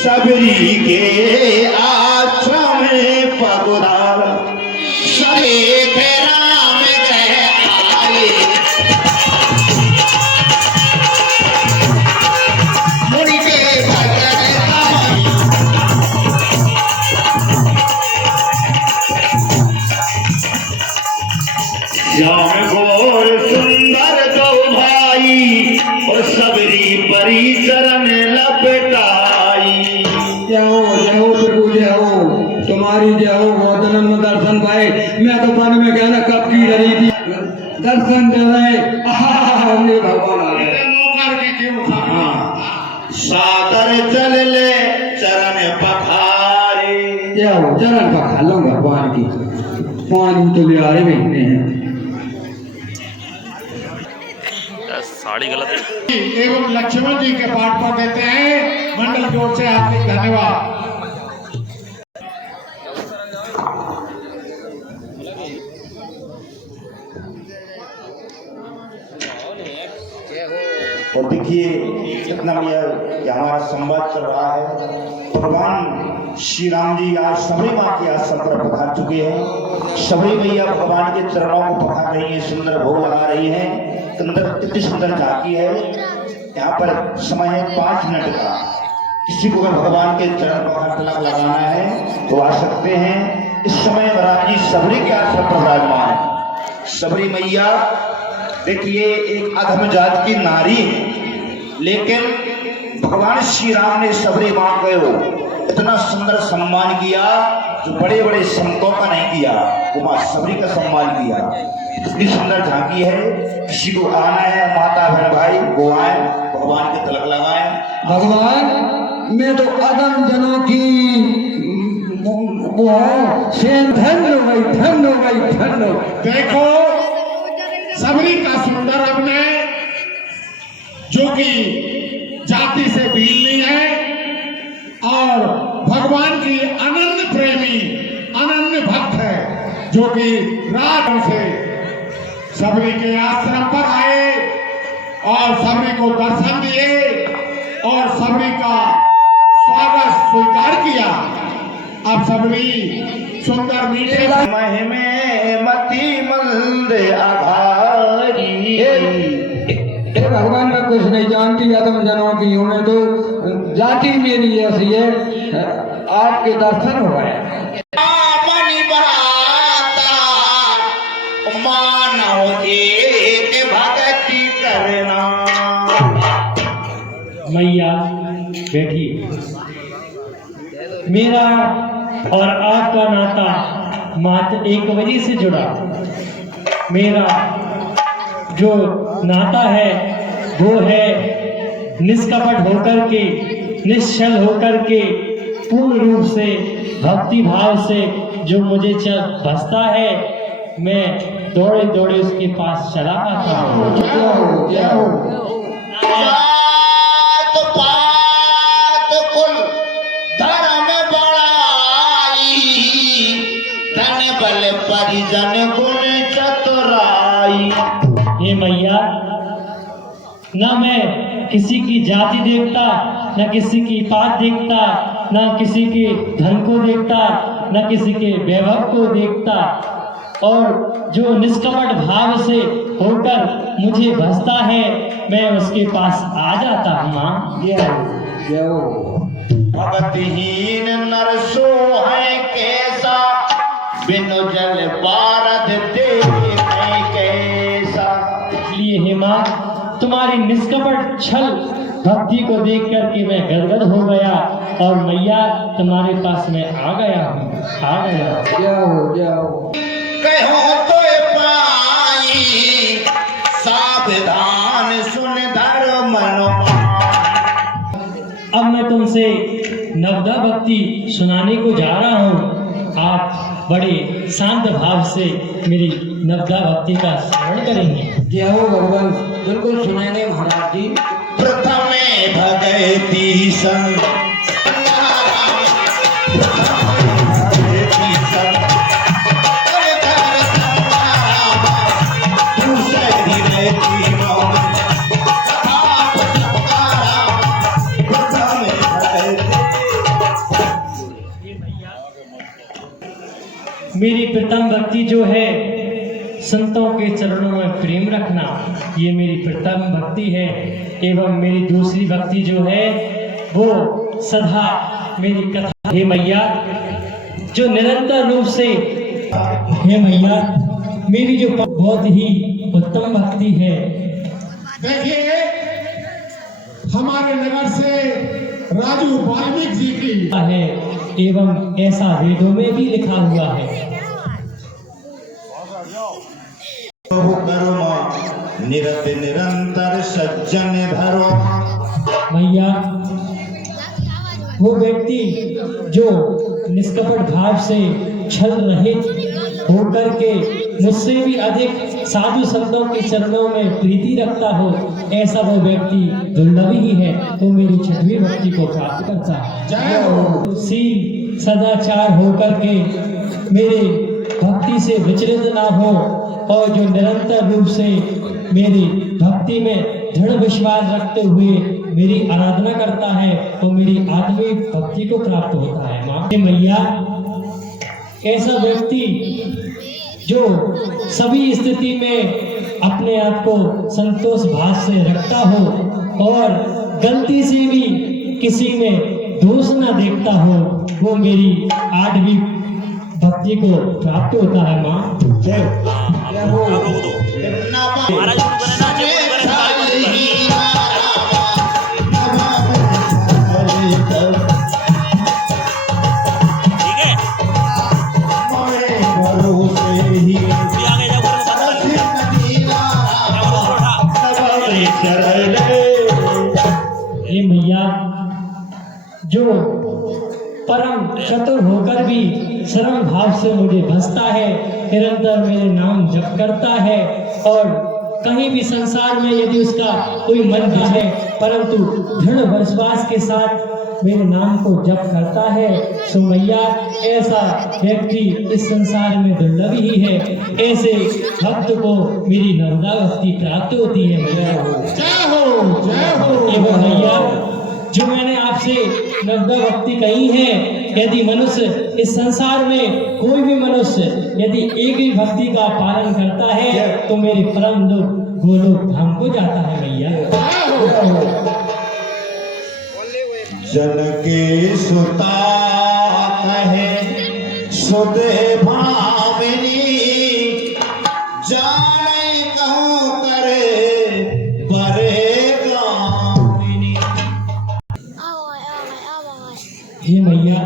सबरी के आश्रम पगुधार सबे राम कह आए मुनि के भजन श्याम गोर सुंदर दो भाई और सबरी परी चरण लपटाई। जय हो प्रभु जय हो, तुम्हारी जय हो। बहुत में दर्शन पाए, मैं तो मन में कहना कब की रही थी दर्शन दे रहे भगवान आ गए। सादर चल ले चरण पखारे। जय हो, चरण पखा लो भगवान की, पानी तो ले आ रहे भेजने हैं। साड़ी गलत है। एवं लक्ष्मण जी के पाठ पर देते हैं मंडल की ओर से हार्दिक धन्यवाद। और देखिए कितना बढ़िया हमारा संवाद चल रहा है। भगवान श्री राम जी आज सबरी माँ के आश्रम पर पधार चुके हैं। सबरी मैया भगवान के चरणों को पधार रही है, सुंदर भोग लगा रही है। कितनी सुंदर झांकी है। यहाँ पर समय है 5 मिनट का। किसी को अगर भगवान के चरण पर तिलक लगाना है तो आ सकते हैं। इस समय राम जी सबरी के आश्रम पर विराजमान है। सबरी मैया देखिए एक अधम जात की नारी है, लेकिन भगवान श्री राम ने सबरी माँ को इतना सुंदर सम्मान किया जो बड़े बड़े संतों का नहीं किया, वो माँ सबरी का सम्मान किया। इतनी सुंदर झांकी है। किसी को आना है माता बहन भाई वो आए, भगवान के तिलक लगाए। भगवान मैं तो अदम जनों की वो धन्य हो गई, धन्य हो गई, धन्य। देखो सबरी का सुंदर अभिनय जो कि जाति से भील नहीं है और भगवान की अनन्य प्रेमी अनन्य भक्त है, जो कि रात से सबरी के आश्रम पर आए और सबरी को दर्शन दिए और सबरी का स्वागत स्वीकार किया। अब सबरी सुंदर मीठे महिमे मति मंद आघारी। भगवान मैं कुछ नहीं जानती, अदम जनों की हूँ मैं, तो जाति मेरी ऐसी है। आपके दर्शन हो गए। मानव एक भक्ति करना। मैया बैठी। मेरा और आपका नाता मात्र एक वजह से जुड़ा। मेरा जो नाता है वो है निष्कपट होकर के, निश्चल होकर के, पूर्ण रूप से भक्ति भाव से जो मुझे बसता है, मैं दौड़े दौड़े उसके पास चला आता हूँ। परिजन गुण चतुराई। हे मैया, ना मैं किसी की जाति देखता, न किसी की पात देखता, न किसी के धन को देखता, न किसी के वैभव को देखता, और जो निष्कपट भाव से होकर मुझे भसता है मैं उसके पास आ जाता हूँ। माँ भक्तिहीन नर सो है कैसा, बिनु जल पारद दे कैसा। इसलिए हे माँ, तुम्हारी निष्कपट छल भक्ति को देख करके मैं गदगद हो गया और मैया तुम्हारे पास में आ गया हूँ, आ गया। जाओ कहो तो पाई सावधान सुन धर्म से नवदा भक्ति सुनाने को जा रहा हूँ। आप बड़े शांत भाव से मेरी नवदा भक्ति का श्रवण करेंगे। जय हो भगवान। बिल्कुल सुनेंगे महाराज जी। प्रथमे भगति सन मेरी प्रथम भक्ति जो है संतों के चरणों में प्रेम रखना, ये मेरी प्रथम भक्ति है। एवं मेरी दूसरी भक्ति जो है वो सदा मेरी कथा। हे मैया, जो निरंतर रूप से, हे मैया, मेरी जो बहुत ही उत्तम भक्ति है। देखिए, हमारे नगर से राजू वाल्मीकि जी की है एवं ऐसा वेदों में भी लिखा हुआ है। निरत निरंतर सज्जन धरो। मैया, वो व्यक्ति जो निष्कपट भाव से छल रहित होकर के मुझसे भी अधिक साधु संतों के चरणों में प्रीति रखता हो, ऐसा वो व्यक्ति दुर्लभ ही है। तो मेरी छठवीं भक्ति को प्राप्त करता है। जय हो। सील सदाचार होकर के मेरे भक्ति से विचलित ना हो और जो निरंतर रूप से मेरी भक्ति में दृढ़ विश्वास रखते हुए मेरी आराधना करता है, तो मेरी आत्मिक भक्ति को प्राप्त होता है। माँ मैया, ऐसा व्यक्ति जो सभी स्थिति में अपने आप को संतोष भाव से रखता हो और गलती से भी किसी में दोष न देखता हो, वो मेरी आठवीं भक्ति को प्राप्त होता है। माँ महाराज हे मैया, जो परम चतुर होकर भी सरल भाव से मुझे भजता है, निरंतर मेरे नाम जप करता है और कहीं भी संसार में यदि उसका कोई मन है, परंतु दृढ़ विश्वास के साथ मेरे नाम को जप करता है, सो मैया ऐसा व्यक्ति इस संसार में दुर्लभ ही है। ऐसे भक्त को मेरी नवदा भक्ति प्राप्त होती है। मैया जय हो, जय हो। एवं मैया, जो मैंने आपसे नवदा भक्ति कही है, यदि मनुष्य इस संसार में कोई भी मनुष्य यदि एक ही भक्ति का पालन करता है, तो मेरे परम लोक गोलोक धाम को जाता है। मैया जन के सुता कहे सुदे भामिनी, जाने कहो करे बरे गामिनी। हे मैया,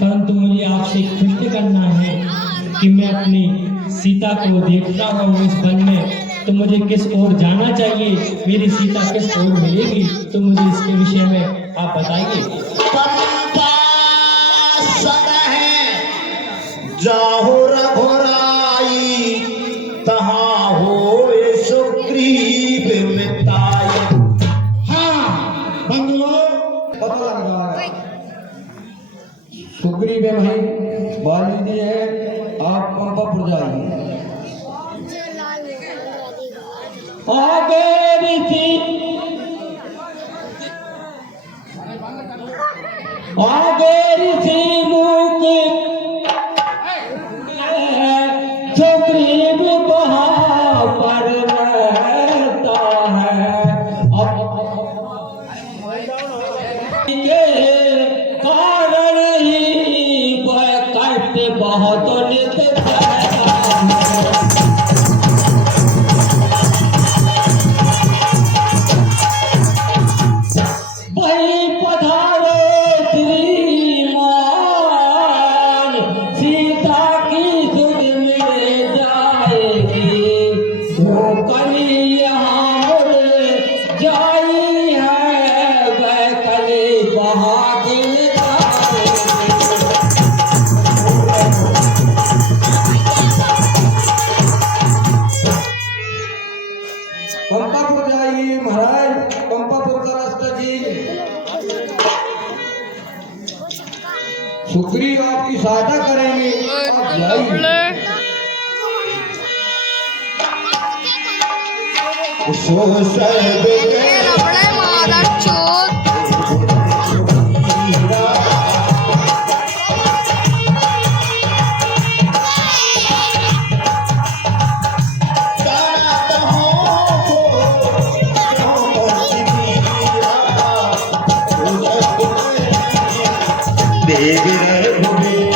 परंतु मुझे आपसे कृष्ण करना है कि मैं अपनी सीता को देखता हूँ इस वन में, तो मुझे किस ओर जाना चाहिए, मेरी सीता किस ओर मिलेगी, तो मुझे इसके विषय में आप बताइए। जाहो रघुराई तहाँ हो सुग्रीव मिताई। हाँ बंधुओं, पता लग रहा है सुग्रीव है भाई, वाल्मीकि है, आप पंपापुर जाइए। आगे ऋषि, आगे ऋषि लोग सुग्रीव वहाँ पर रहता है, के कारण ही कष्ट बहुत नित जाई है वह कली बहा पंपापुर जाइए महाराज, पंपापुर का रास्ता कीजिए। सुग्रीव आपकी सहायता करेंगे, आप जाइए। सो सब रबड़े मादर चोत देवी रघुवीर